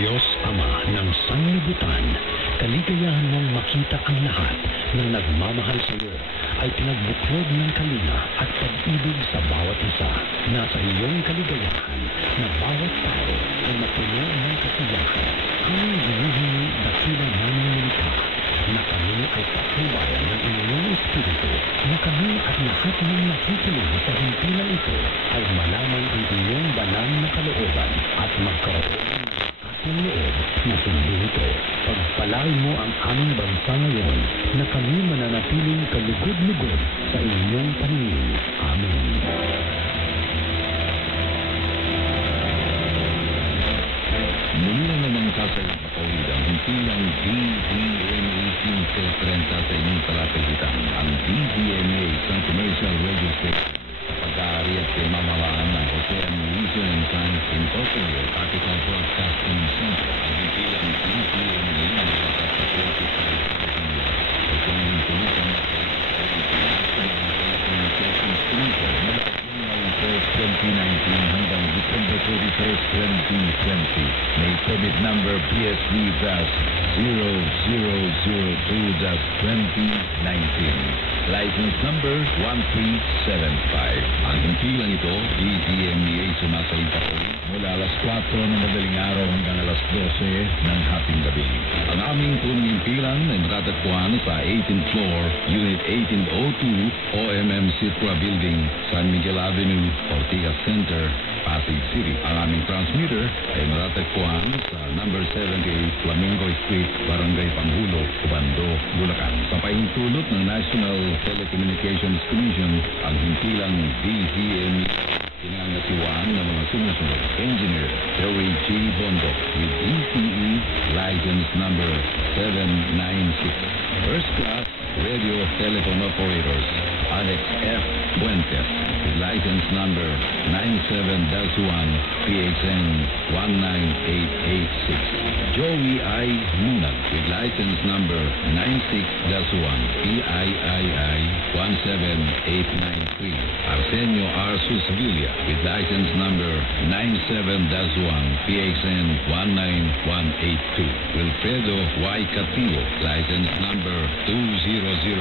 Diyos Ama ng sanlibutan, kaligayahan mong makita ang lahat ng nagmamahal sa iyo ay pinagbuklod ng kalinga at pag-ibig sa bawat isa. Nasa iyong kaligayahan na bawat tao ay mapuno ng kasiyahan. Kami hinihingi dakila namin nilikha na kami ay patnubayan ng iyong Espiritu, na kami at lahat ng nakikinig sa himpilang ito ay malaman ang iyong banal na kalooban at magkaroon ng loob na sundin ito. Pagpalain mo ang aming bansa ngayon na kami mananatiling kalugod-lugod sa inyong paningin. Amen. Muli na namang sasayang ang himpilang DZMA 1530 sa inyong talatagitan. Ang DZMA isang commercial radio station sa pag-aari at pinamamalaan ng Ocean Reason and Science Incorporated Article Broadcasting Center. Ang himpilang DZMA na nalakas sa 25,000 watts. Ito ang himpilang International Telecommunications Commission mula January 1st, 2019 hanggang December 31st, 2020. May permit number PSV-0002-2019. License number 1375. Ang himpilang ito, DZMA sumasaintapon mula alas 4 ng madaling araw hanggang alas 12 ng haping gabi. Ang aming punong himpilan ay matatagpuan sa 18th floor, Unit 1802, OMM Citra Building, San Miguel Avenue, Ortigas Center, Pasig City. Ang aming transmitter ay matatagpuan sa number 78 Flamingo Street, Barangay Panghulo, Ubando, Bulacan. Sa pahintulot ng National Telecommunications Commission, ang himpilang DZMA pinangasiwaan ng mga sumusunod. Engineer Terry G. Bondo with DCE license number 796. First class radio telephone operators Alex F. Fuentes with license number 97-1 PHN 19886. Joey I. Munag with license number 96-1 PIII 17893. Arsenio R. Susvilla with license number 97-1 PHN 19182. Wilfredo Y. Catillo, license number 200-1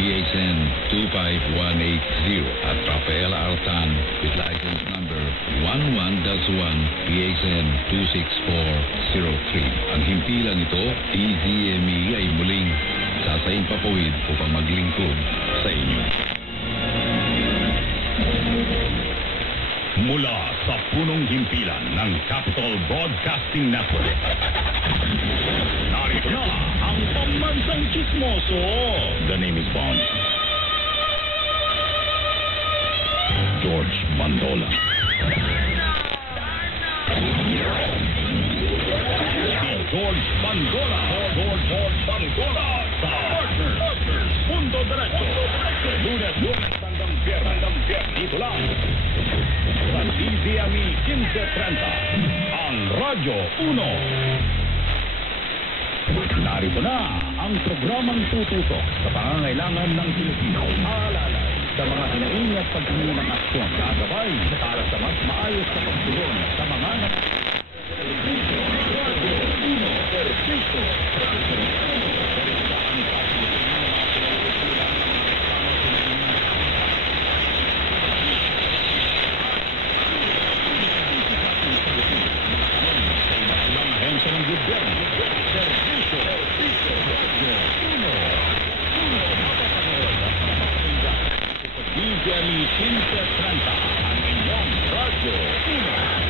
PHN 25180. At Rafael Artan with license number 11-1 PHN 26403. Ang himpilan ito, DZME ay muling sasayin papawid upang maglingkod sa inyo. Mula sa punong himpilan ng Capital Broadcasting Network, narito na ang pambansang chismoso. The name is Bond. George Mandola. George Mandola. George Mandola sa Partners. Punto Diretso. Lunes hanggang Biyernes. Dito lang sa DZME 1530. Ang Radyo 1. Narito na ang programang tututok sa pangangailangan ng Pilipino. Aalalay sa mga hinaing at paghingi ng aksyon na gabay para sa mas maayos na pagtulong sa mga DZME 1530, ang inyong Radyo 1.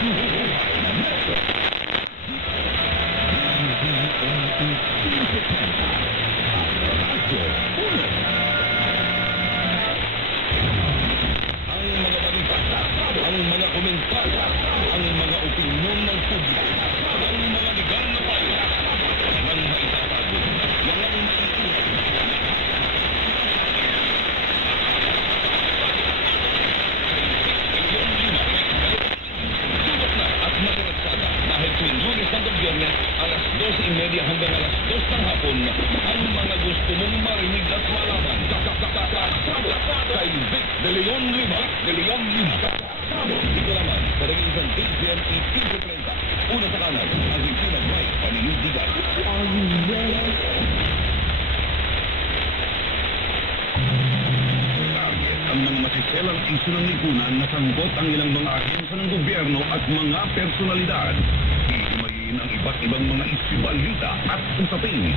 Ang mga balita, ang mga komentaryo, ang mga opinyon ng publiko, ang mga legal na payo, ang maitatago, walang maiiwan. Subok na at matiraksada dahil tuwing Lunes hanggang Biyernes, alas 12:30 hanggang alas 2 ng hapon, ang mga gusto mong marinig at malaman. Kay Vic De Leon Lima, De Leon Lima. Dito naman, sa nag-iisang DZME 1530. Una sa kanan, ang hindi may paninindigan. Are you ready? Target ang mga masiselang isyu ng lipunan na sangkot ang ilang mga ahensya ng gobyerno at mga personalidad. Hihimayin ang iba't ibang mga isyu, balita at usapin.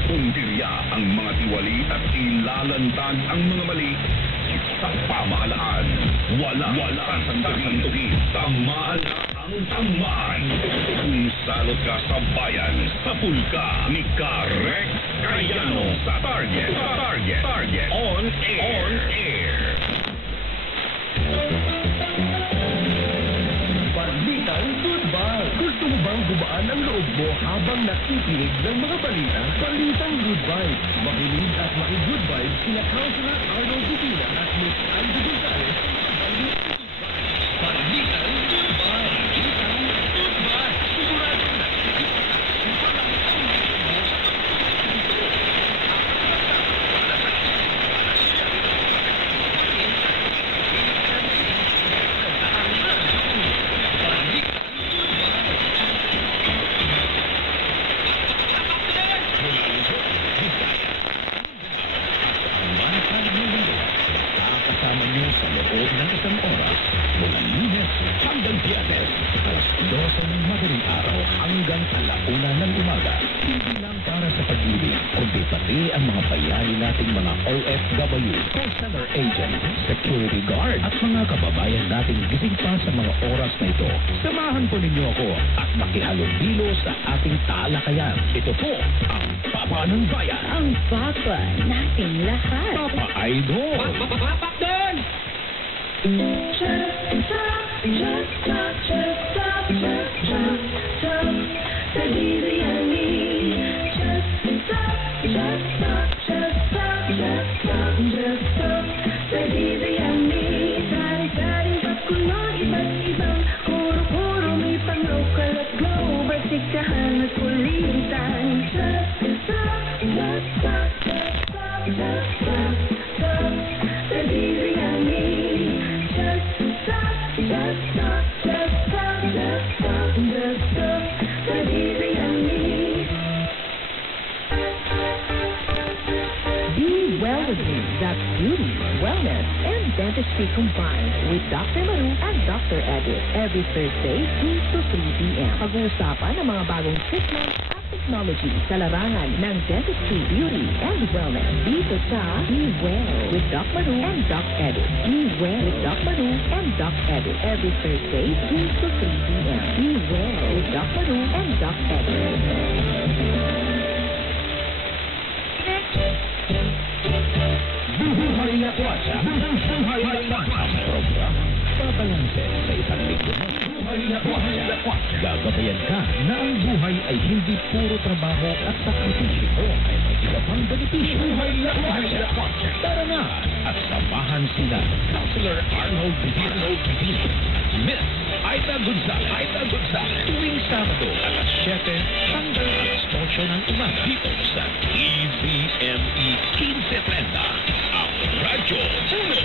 Puntirya ang mga tiwali at ilalantad ang mga mali sa pamahalaan. Wala sasantuhin. Tamaan na ang tamaan. Kung salot ka sa bayan, sapul ka ni Karek Cayano sa Target. On air. Balitang Goodbye. Gusto mo bang gumaan ang loob mo habang nakikinig ng mga balita? Balitang Goodbye. Makinig at maki-good vibes sina Councilor Arnold Divina at Miss Andy Gonzalez. Balitang Goodbye. Balitang Goodbye. Sigurado na. Kasama niyo sa loob ng isang oras mula Lunes hanggang Biyernes, alas 12 ng madaling araw hanggang alauna ng umaga. Hindi lang para sa pag-ibig, kundi pati ang mga bayani nating mga OFW, consular agent, security guard, at mga kababayan nating gising pa sa mga oras na ito. Samahan po ninyo ako at makihalubilo sa ating talakayan. Ito po ang Papa ng Bayan, Ang papa nating lahat. Papa Idol. Sikahan at kulitan. Just stop. Be well with me. That's beauty, wellness, and dentistry combined with Dr. Maru and Dr. Edith every Thursday, 2 to 3 p.m. Pag-uusapan ang mga bagong treatment at technology sa larangan ng dentistry, beauty, and wellness. Dito sa Be Well with Doc Maru and Doc Edith. Be Well with Doc Maru and Doc Edith every Thursday, 2 to 3 p.m. Be Well with Doc Maru and Doc Edith. Buhay na Kwatsa. Buhay na Kwatsa. Ang programa babalanse sa isang linggo. Buhay na Kwatsa. Gagabayan ka na ang buhay ay hindi puro trabaho at sakripisyo. Ito ay may iba pang benepisyo. Buhay na Kwatsa. Tara na at samahan sila Councilor Arnold Divina, Miss Aita Gonzalez, tuwing Sabado alas 7 hanggang alas 8 ng umaga dito sa TVME 1530. Ang Radyo Uno.